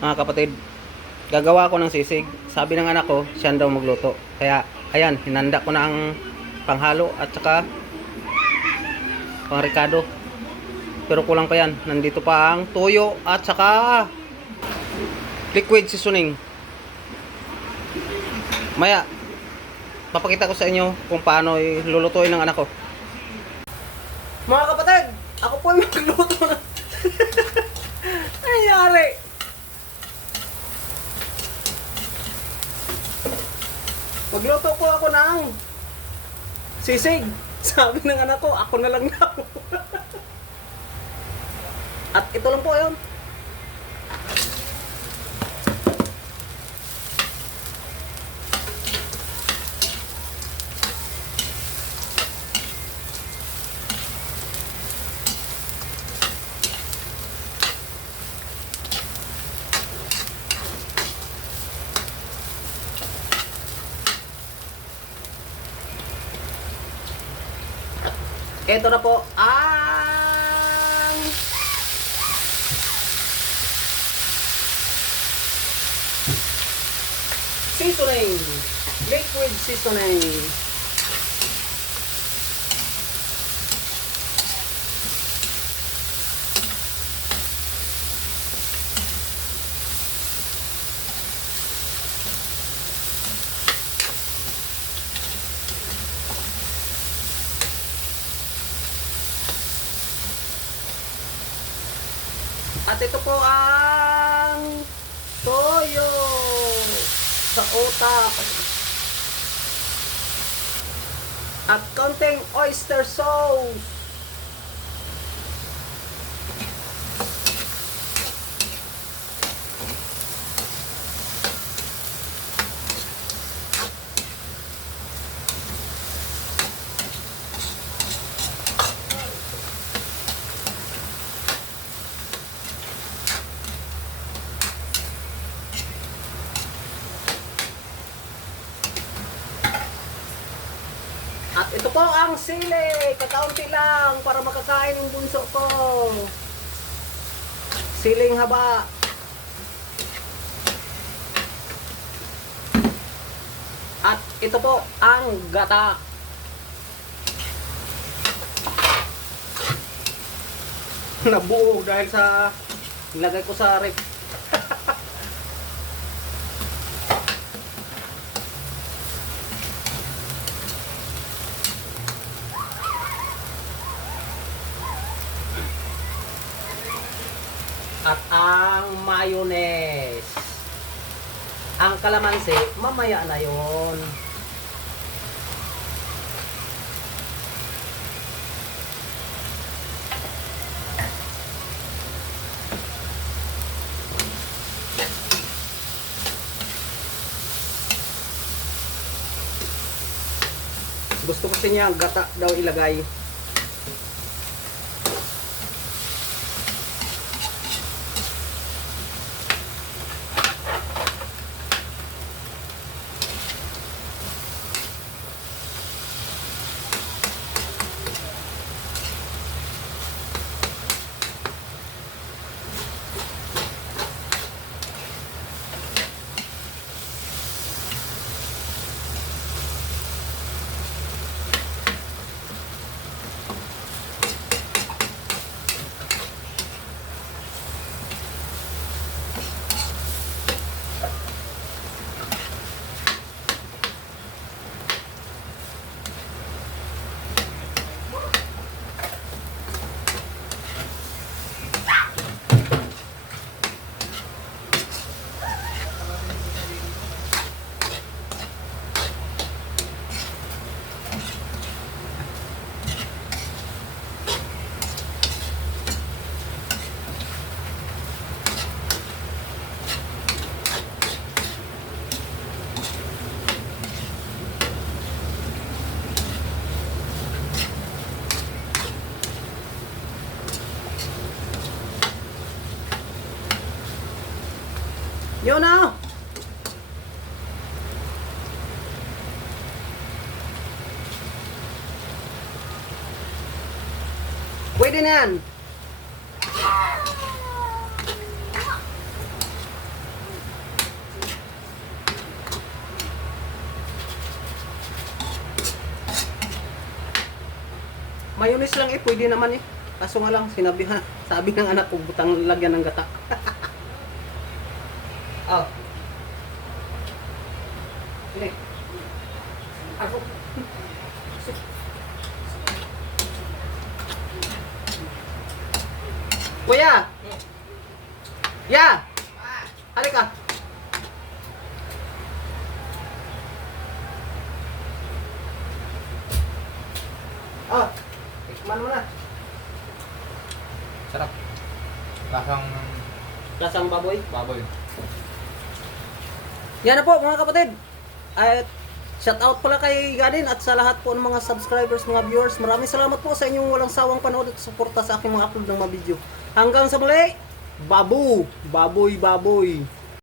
mga kapatid. Gagawa ko ng sisig. Sabi ng anak ko, siya daw magluto. Kaya, ayan, hinanda ko na ang panghalo at saka pang Ricardo. Pero kulang pa yan. Nandito pa ang toyo at saka liquid seasoning. Maya, papakita ko sa inyo kung paano lulutuin ng anak ko. Mga kapatid, ako po yung magluto na. Nangyari. Magluto po ako ng sisig. Sabi ng anak ko, ako na lang daw. At ito lang po yun. Ito na po ang seasoning. Liquid seasoning. At ito po ang toyo sa utak. At konting oyster sauce. At ito ang sili. Kakaunti lang para makakain ng bunso ko. Siling haba. At ito po ang gata. Nabuo dahil sa nilagay ko sa rep. At ang mayonnaise. Ang kalamansi, mamaya na yon. Gusto ko niya gata daw ilagay. You know? Pwede na yan. Lang eh, pwede naman eh. Kaso nga lang, sinabi ha, sabi ng anak ko, butang lagyan ng gata. oh. Sige. Ako. Kuya! Ya! Halika! Oh, tikman mo na. Sarap. Lasang Lasang baboy. baboy. Yan na po mga kapatid. At shout out pala kay Gadin at sa lahat po ng mga subscribers, mga viewers. Maraming salamat po sa inyong walang sawang panood at suporta sa aking mga upload ng mga video. Hanggang sa muli, babu, baboy, baboy.